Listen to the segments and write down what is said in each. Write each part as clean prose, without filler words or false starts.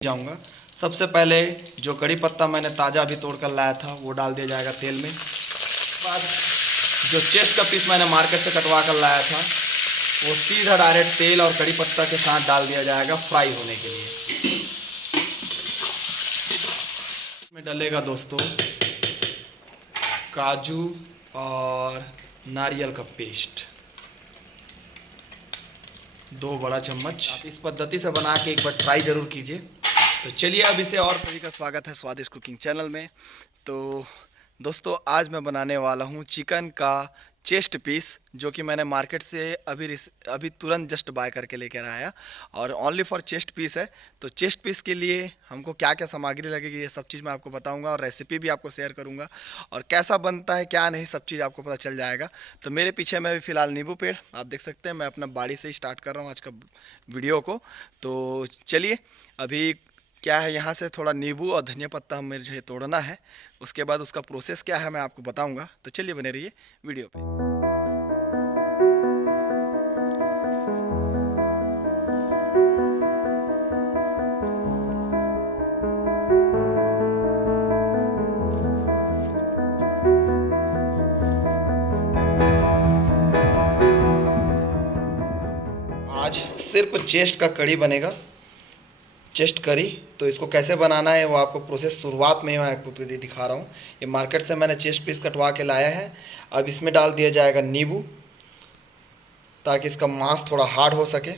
जाऊंगा। सबसे पहले जो कड़ी पत्ता मैंने ताज़ा अभी तोड़ कर लाया था वो डाल दिया जाएगा तेल में। बाद जो चेस्ट का पीस मैंने मार्केट से कटवा कर लाया था वो सीधा डायरेक्ट तेल और कड़ी पत्ता के साथ डाल दिया जाएगा फ्राई होने के लिए। इसमें डलेगा दोस्तों काजू और नारियल का पेस्ट 2 बड़ा चम्मच। आप इस पद्धति से बना के एक बार ट्राई ज़रूर कीजिए। तो चलिए अब इसे और सभी का स्वागत है स्वादिष्ट कुकिंग चैनल में। तो दोस्तों आज मैं बनाने वाला हूँ चिकन का चेस्ट पीस, जो कि मैंने मार्केट से अभी तुरंत जस्ट बाय करके लेकर आया और ओनली फॉर चेस्ट पीस है। तो चेस्ट पीस के लिए हमको क्या क्या सामग्री लगेगी ये सब चीज़ मैं आपको बताऊंगा और रेसिपी भी आपको शेयर करूंगा और कैसा बनता है क्या नहीं सब चीज़ आपको पता चल जाएगा। तो मेरे पीछे में भी फ़िलहाल नींबू पेड़ आप देख सकते हैं। मैं अपना बाड़ी से ही स्टार्ट कर रहा हूँ आज का वीडियो को। तो चलिए अभी क्या है, यहाँ से थोड़ा नींबू और धनिया पत्ता मुझे तोड़ना है, उसके बाद उसका प्रोसेस क्या है मैं आपको बताऊंगा। तो चलिए बने रहिए वीडियो पे। आज सिर्फ चेस्ट का कड़ी बनेगा, चेस्ट करी। तो इसको कैसे बनाना है वो आपको प्रोसेस शुरुआत में ही मैं आपको दिखा रहा हूँ। ये मार्केट से मैंने चेस्ट पीस कटवा के लाया है। अब इसमें डाल दिया जाएगा नींबू ताकि इसका मांस थोड़ा हार्ड हो सके।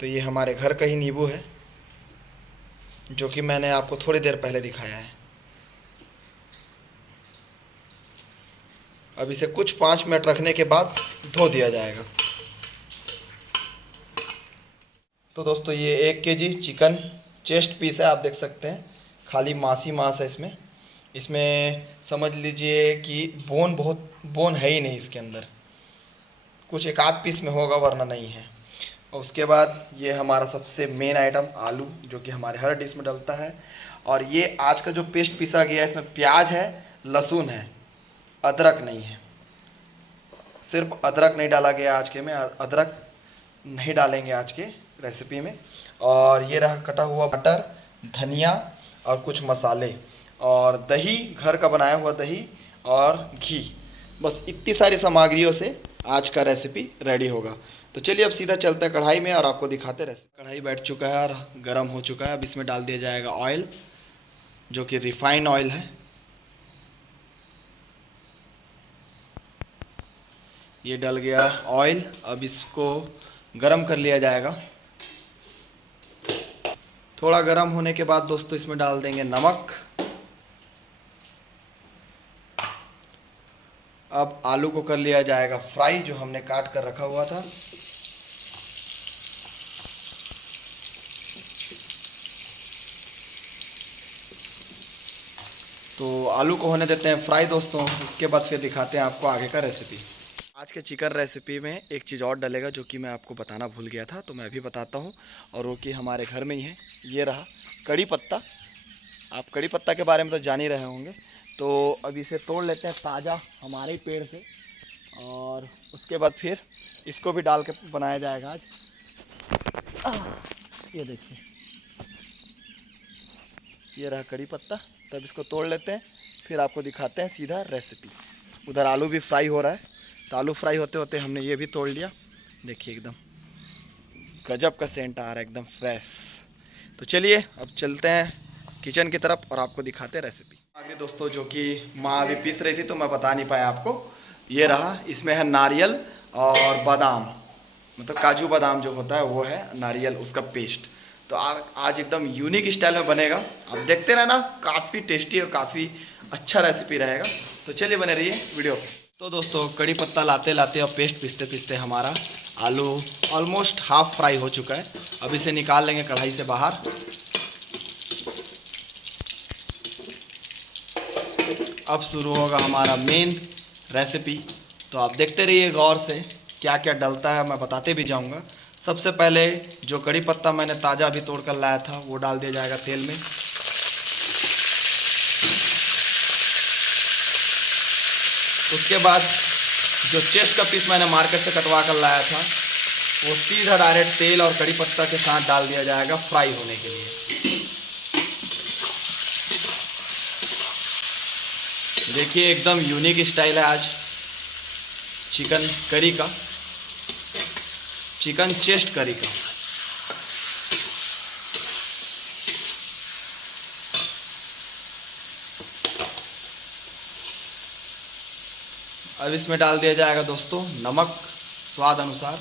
तो ये हमारे घर का ही नींबू है जो कि मैंने आपको थोड़ी देर पहले दिखाया है। अब इसे कुछ 5 मिनट रखने के बाद धो दिया जाएगा। तो दोस्तों ये 1 केजी चिकन चेस्ट पीस है, आप देख सकते हैं खाली मांस ही मांस है इसमें। इसमें समझ लीजिए कि बोन है ही नहीं इसके अंदर, कुछ एक आध पीस में होगा वरना नहीं है। और उसके बाद ये हमारा सबसे मेन आइटम आलू, जो कि हमारे हर डिश में डलता है। और ये आज का जो पेस्ट पीसा गया है इसमें प्याज है, लहसुन है, अदरक नहीं है। सिर्फ अदरक नहीं डाला गया आज के में, अदरक नहीं डालेंगे आज के रेसिपी में। और ये रहा कटा हुआ मटर, धनिया और कुछ मसाले और दही, घर का बनाया हुआ दही और घी। बस इतनी सारी सामग्रियों से आज का रेसिपी रेडी होगा। तो चलिए अब सीधा चलते हैं कढ़ाई में और आपको दिखाते रेसिपी। कढ़ाई बैठ चुका है और गर्म हो चुका है। अब इसमें डाल दिया जाएगा ऑयल, जो कि रिफाइंड ऑयल है। ये डल गया ऑयल। अब इसको गरम कर लिया जाएगा। थोड़ा गरम होने के बाद दोस्तों इसमें डाल देंगे नमक। अब आलू को कर लिया जाएगा फ्राई, जो हमने काट कर रखा हुआ था। तो आलू को होने देते हैं फ्राई दोस्तों, उसके बाद फिर दिखाते हैं आपको आगे का रेसिपी। आज के चिकन रेसिपी में एक चीज़ और डलेगा जो कि मैं आपको बताना भूल गया था, तो मैं अभी बताता हूँ। और वो कि हमारे घर में ही है, ये रहा कड़ी पत्ता। आप कड़ी पत्ता के बारे में तो जान ही रहे होंगे। तो अब इसे तोड़ लेते हैं ताज़ा हमारे ही पेड़ से, और उसके बाद फिर इसको भी डाल के बनाया जाएगा आज। ये देखिए, ये रहा कड़ी पत्ता। तब इसको तोड़ लेते हैं, फिर आपको दिखाते हैं सीधा रेसिपी। उधर आलू भी फ्राई हो रहा है, तो आलू फ्राई होते होते हमने ये भी तोड़ लिया। देखिए एकदम गजब का सेंट आ रहा है, एकदम फ्रेश। तो चलिए अब चलते हैं किचन की तरफ और आपको दिखाते हैं रेसिपी। आगे दोस्तों जो कि माँ अभी पीस रही थी तो मैं बता नहीं पाया आपको। ये रहा, इसमें है नारियल और बादाम, मतलब काजू बादाम जो होता है वो है नारियल, उसका पेस्ट। तो आज एकदम यूनिक स्टाइल में बनेगा, आप देखते रहना। काफ़ी टेस्टी और काफ़ी अच्छा रेसिपी रहेगा। तो चलिए बने रहिए वीडियो पे। तो दोस्तों कड़ी पत्ता लाते लाते और पेस्ट पीसते पीसते हमारा आलू ऑलमोस्ट हाफ फ्राई हो चुका है। अब इसे निकाल लेंगे कढ़ाई से बाहर। अब शुरू होगा हमारा मेन रेसिपी। तो आप देखते रहिए गौर से, क्या क्या डलता है मैं बताते भी जाऊंगा। सबसे पहले जो कड़ी पत्ता मैंने ताज़ा अभी तोड़ कर लाया था वो डाल दिया जाएगा तेल में। उसके बाद जो चेस्ट का पीस मैंने मार्केट से कटवा कर लाया था वो सीधा डायरेक्ट तेल और कड़ी पत्ता के साथ डाल दिया जाएगा फ्राई होने के लिए। देखिए एकदम यूनिक स्टाइल है आज चिकन करी का, चिकन चेस्ट करी का। अब इसमें डाल दिया जाएगा दोस्तों नमक स्वाद अनुसार,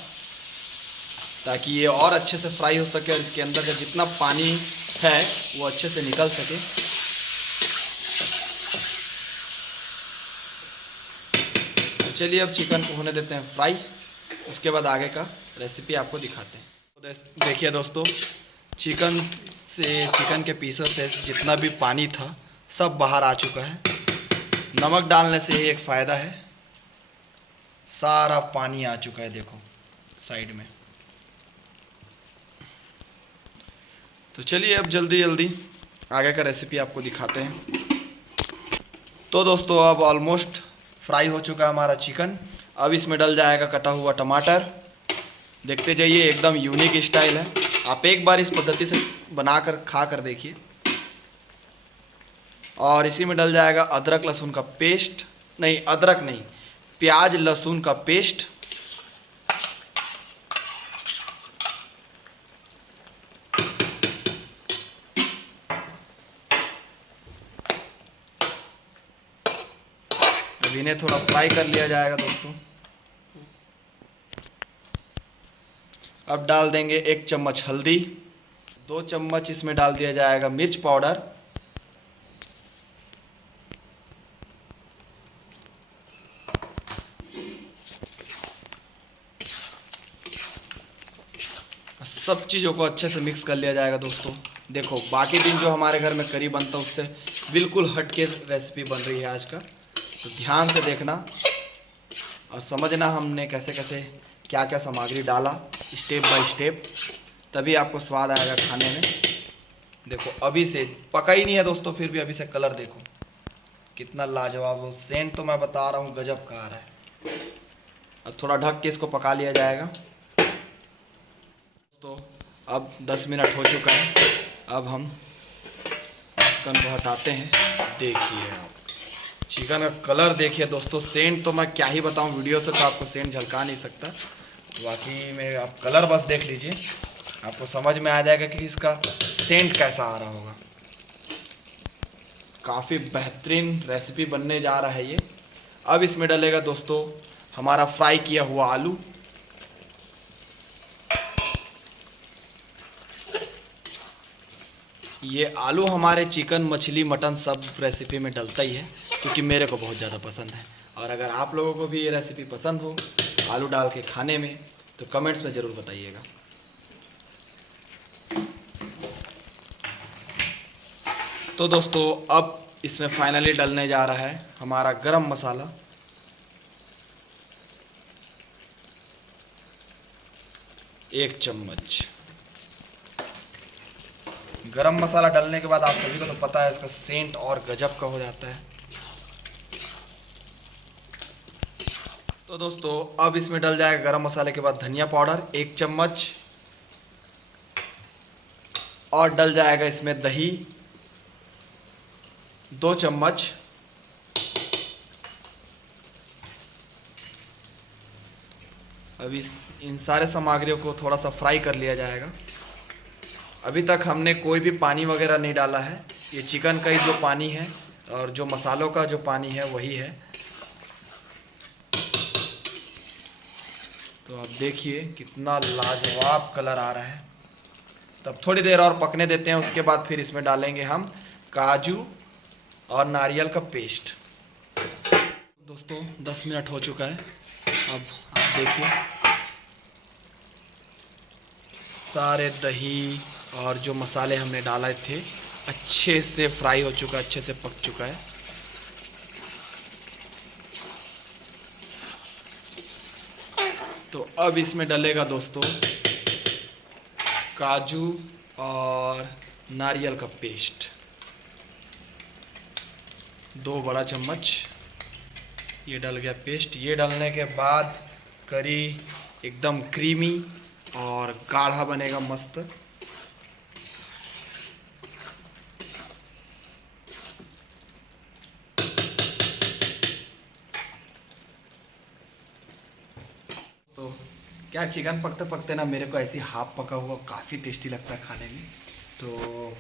ताकि ये और अच्छे से फ्राई हो सके और इसके अंदर का जितना पानी है वो अच्छे से निकल सके। तो चलिए अब चिकन को होने देते हैं फ्राई, उसके बाद आगे का रेसिपी आपको दिखाते हैं। तो देखिए दोस्तों, चिकन के पीसों से जितना भी पानी था सब बाहर आ चुका है। नमक डालने से ही एक फ़ायदा है, सारा पानी आ चुका है देखो साइड में। तो चलिए अब जल्दी जल्दी आगे का रेसिपी आपको दिखाते हैं। तो दोस्तों अब ऑलमोस्ट फ्राई हो चुका है हमारा चिकन। अब इसमें डल जाएगा कटा हुआ टमाटर। देखते जाइए, एकदम यूनिक स्टाइल है। आप एक बार इस पद्धति से बनाकर खा कर देखिए। और इसी में डल जाएगा अदरक लहसुन का पेस्ट, नहीं अदरक नहीं, प्याज लहसुन का पेस्ट। अब इन्हें थोड़ा फ्राई कर लिया जाएगा दोस्तों। अब डाल देंगे 1 चम्मच हल्दी, 2 चम्मच इसमें डाल दिया जाएगा मिर्च पाउडर, सब चीज़ों को अच्छे से मिक्स कर लिया जाएगा दोस्तों। देखो बाकी दिन जो हमारे घर में करी बनता है उससे बिल्कुल हट के रेसिपी बन रही है आज का। तो ध्यान से देखना और समझना हमने कैसे कैसे क्या क्या सामग्री डाला स्टेप बाय स्टेप, तभी आपको स्वाद आएगा खाने में। देखो अभी से पका ही नहीं है दोस्तों, फिर भी अभी से कलर देखो कितना लाजवाब हो। सेंट तो मैं बता रहा हूँ गजब का आ रहा है। अब थोड़ा ढक के इसको पका लिया जाएगा। तो अब 10 मिनट हो चुका है। अब हम चिकन को हटाते हैं। देखिए आप चिकन का कलर देखिए दोस्तों। सेंट तो मैं क्या ही बताऊं, वीडियो से तो आपको सेंट झलका नहीं सकता। बाकी में आप कलर बस देख लीजिए, आपको समझ में आ जाएगा कि इसका सेंट कैसा आ रहा होगा। काफ़ी बेहतरीन रेसिपी बनने जा रहा है ये। अब इसमें डलेगा दोस्तों हमारा फ्राई किया हुआ आलू। ये आलू हमारे चिकन मछली मटन सब रेसिपी में डलता ही है, क्योंकि मेरे को बहुत ज़्यादा पसंद है। और अगर आप लोगों को भी ये रेसिपी पसंद हो आलू डाल के खाने में, तो कमेंट्स में ज़रूर बताइएगा। तो दोस्तों अब इसमें फाइनली डलने जा रहा है हमारा गरम मसाला। एक चम्मच गरम मसाला डालने के बाद आप सभी को तो पता है इसका सेंट और गजब का हो जाता है। तो दोस्तों अब इसमें डल जाएगा गरम मसाले के बाद धनिया पाउडर 1 चम्मच, और डल जाएगा इसमें दही 2 चम्मच। अब इन सारे सामग्रियों को थोड़ा सा फ्राई कर लिया जाएगा। अभी तक हमने कोई भी पानी वगैरह नहीं डाला है, ये चिकन का ही जो पानी है और जो मसालों का जो पानी है वही है। तो आप देखिए कितना लाजवाब कलर आ रहा है। तब थोड़ी देर और पकने देते हैं, उसके बाद फिर इसमें डालेंगे हम काजू और नारियल का पेस्ट। दोस्तों 10 मिनट हो चुका है। अब आप देखिए सारे दही और जो मसाले हमने डाले थे अच्छे से फ्राई हो चुका है, अच्छे से पक चुका है। तो अब इसमें डलेगा दोस्तों काजू और नारियल का पेस्ट 2 बड़ा चम्मच, ये डल गया पेस्ट। ये डालने के बाद करी एकदम क्रीमी और गाढ़ा बनेगा मस्त। तो क्या चिकन पकते पकते ना मेरे को ऐसी हाफ पका हुआ काफ़ी टेस्टी लगता है खाने में। तो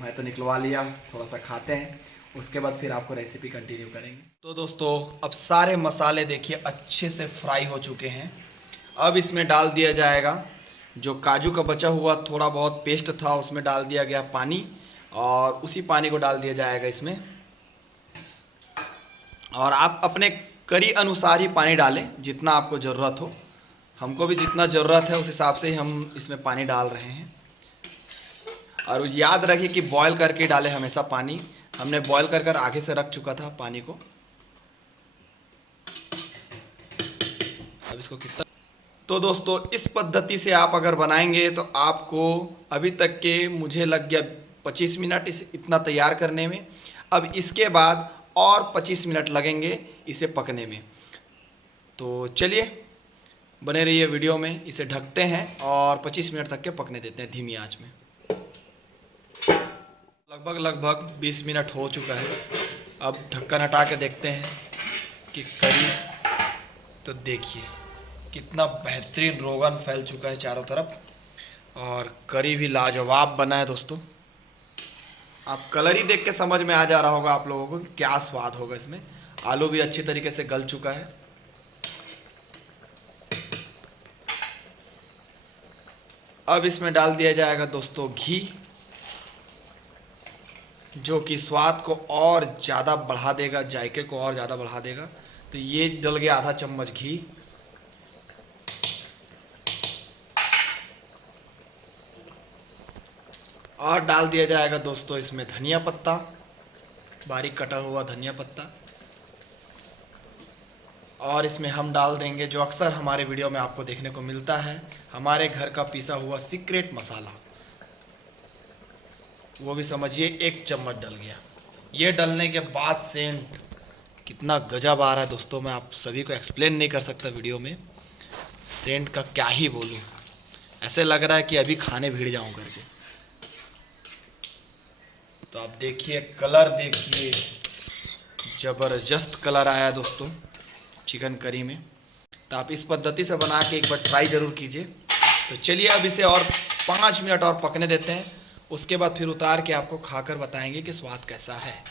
मैं तो निकलवा लिया, थोड़ा सा खाते हैं, उसके बाद फिर आपको रेसिपी कंटिन्यू करेंगे। तो दोस्तों अब सारे मसाले देखिए अच्छे से फ्राई हो चुके हैं। अब इसमें डाल दिया जाएगा जो काजू का बचा हुआ थोड़ा बहुत पेस्ट था, उसमें डाल दिया गया पानी, और उसी पानी को डाल दिया जाएगा इसमें। और आप अपने करी अनुसार ही पानी डालें जितना आपको ज़रूरत हो। हमको भी जितना ज़रूरत है उस हिसाब से ही हम इसमें पानी डाल रहे हैं। और याद रखिए कि बॉईल करके डालें हमेशा पानी। हमने बॉईल कर कर आगे से रख चुका था पानी को। अब इसको कितना, तो दोस्तों इस पद्धति से आप अगर बनाएंगे तो आपको अभी तक के मुझे लग गया 25 मिनट इतना तैयार करने में। अब इसके बाद और 25 मिनट लगेंगे इसे पकने में। तो चलिए बने रहिए वीडियो में, इसे ढकते हैं और 25 मिनट तक के पकने देते हैं धीमी आंच में। लगभग 20 मिनट हो चुका है। अब ढक्कन हटा के देखते हैं कि करी, तो देखिए कितना बेहतरीन रोगन फैल चुका है चारों तरफ, और करी भी लाजवाब बना है दोस्तों। आप कलर ही देख के समझ में आ जा रहा होगा आप लोगों को कि क्या स्वाद होगा इसमें। आलू भी अच्छी तरीके से गल चुका है। अब इसमें डाल दिया जाएगा दोस्तों घी, जो कि स्वाद को और ज़्यादा बढ़ा देगा, जायके को और ज़्यादा बढ़ा देगा। तो ये डल गया आधा चम्मच घी। और डाल दिया जाएगा दोस्तों इसमें धनिया पत्ता, बारीक कटा हुआ धनिया पत्ता। और इसमें हम डाल देंगे जो अक्सर हमारे वीडियो में आपको देखने को मिलता है, हमारे घर का पिसा हुआ सीक्रेट मसाला। वो भी समझिए 1 चम्मच डल गया। ये डलने के बाद सेंट कितना गजब आ रहा है दोस्तों, मैं आप सभी को एक्सप्लेन नहीं कर सकता वीडियो में। सेंट का क्या ही बोलूँ, ऐसे लग रहा है कि अभी खाने भिड़ जाऊँ घर से। तो आप देखिए कलर, देखिए ज़बरदस्त कलर आया दोस्तों चिकन करी में। तो आप इस पद्धति से बना के एक बार ट्राई ज़रूर कीजिए। तो चलिए अब इसे और 5 मिनट और पकने देते हैं, उसके बाद फिर उतार के आपको खाकर बताएंगे कि स्वाद कैसा है।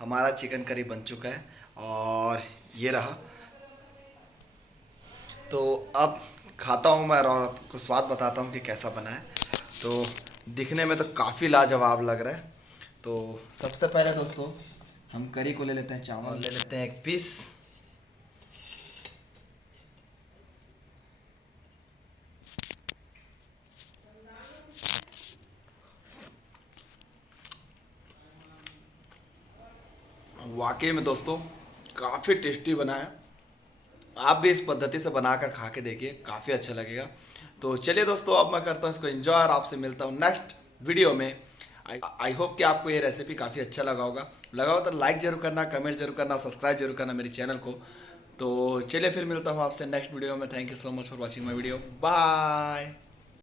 हमारा चिकन करी बन चुका है और ये रहा। तो अब खाता हूँ मैं और आपको स्वाद बताता हूँ कि कैसा बना है। तो दिखने में तो काफ़ी लाजवाब लग रहा है। तो सबसे पहले दोस्तों हम करी को ले लेते हैं, चावल ले लेते हैं 1 पीस। वाकई में दोस्तों काफ़ी टेस्टी बना है। आप भी इस पद्धति से बनाकर खा के देखिए, काफ़ी अच्छा लगेगा। तो चलिए दोस्तों अब मैं करता हूँ इसको एंजॉय और आपसे मिलता हूँ नेक्स्ट वीडियो में। आई होप कि आपको ये रेसिपी काफ़ी अच्छा लगा हो तो लाइक जरूर करना, कमेंट जरूर करना, सब्सक्राइब जरूर करना मेरे चैनल को। तो चलिए फिर मिलता हूँ आपसे नेक्स्ट वीडियो में। Thank you so much for watching my video. Bye.